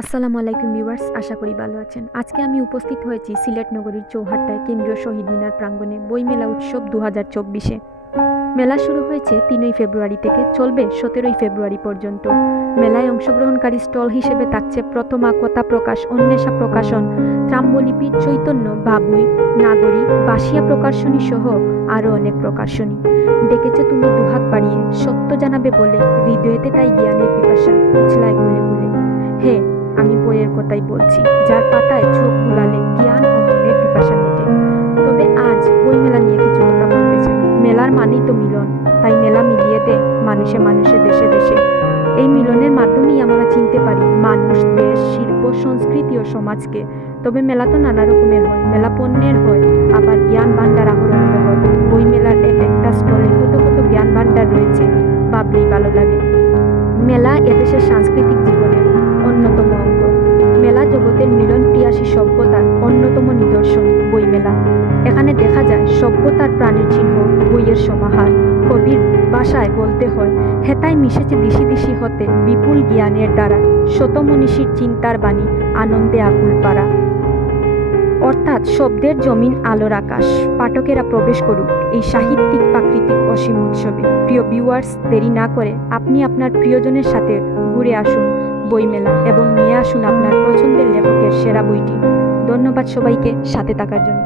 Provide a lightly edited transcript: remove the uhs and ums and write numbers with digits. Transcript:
আসসালামু আলাইকুম ভিউয়ার্স, আশা করি ভালো আছেন। আজকে আমি উপস্থিত হয়েছি সিলেট নগরীর চৌহাট্টায় কেন্দ্রীয় শহীদ মিনার প্রাঙ্গণে বইমেলা উৎসব 2024-এ। মেলা শুরু হয়েছে 3 ফেব্রুয়ারি থেকে, চলবে 17 ফেব্রুয়ারি পর্যন্ত। মেলায় অংশগ্রহণকারী স্টল হিসেবে থাকছে প্রথমা, কথা প্রকাশ, অন্বেষা প্রকাশন, ত্রাম্বলিপি, চৈতন্য, বাবুই, নাগরী, বাসিয়া প্রকাশনী সহ আরও অনেক প্রকাশনী। ডেকেছে তুমি দুহাত বাড়িয়ে, সত্য জানাবে বলে, হৃদয়েতে তাই জ্ঞানের পিপাসা উছলায় গুলে গুলে। হে, আমি বইয়ের কথাই বলছি, যার পাতায় চোখ বুলালে জ্ঞান ও মনের পিপাসা মেটে। তবে আজ বইমেলা নিয়ে কিছু কথা বলতে চাই। মেলার মানেই তো মিলন, তাই মেলা মিলিয়ে দেয় মানুষে মানুষে, দেশে দেশে। এই মিলনের মাধ্যমেই আমরা চিনতে পারি মানুষ, দেশ, শিল্প, সংস্কৃতি ও সমাজকে। তবে মেলা তো নানা রকমের হয়, মেলা পণ্যের হয়, আবার জ্ঞান ভাণ্ডার আহরণের হয়। বই মেলার একটা স্টলে কত কত জ্ঞান ভাণ্ডার রয়েছে, ভাবলেই ভালো লাগে। মেলা এদেশের সাংস্কৃতিক জীবনের অন্যতম অঙ্গ। মেলা জগতের মিলন প্রিয়াসী সভ্যতার অন্যতম নিদর্শন বইমেলা। এখানে দেখা যায় সভ্যতার প্রাণের চিহ্ন, বইয়ের সমাহার। কবির ভাষায় বলতে হয়, হেতায় মিশেছে দিশি দিশি হতে বিপুল জ্ঞানের দ্বারা, শত মনীষীর চিন্তার বাণী, আনন্দে আকুল পাড়া। অর্থাৎ শব্দের জমিন, আলোর আকাশ। পাঠকেরা প্রবেশ করুক এই সাহিত্যিক প্রাকৃতিক অসীম উৎসবে। প্রিয় ভিউয়ার্স, দেরি না করে আপনি আপনার প্রিয়জনের সাথে ঘুরে আসুন বইমেলা এবং নিয়ে আসুন আপনার পছন্দের লেখকের সেরা বইটি। ধন্যবাদ সবাইকে সাথে থাকার জন্য।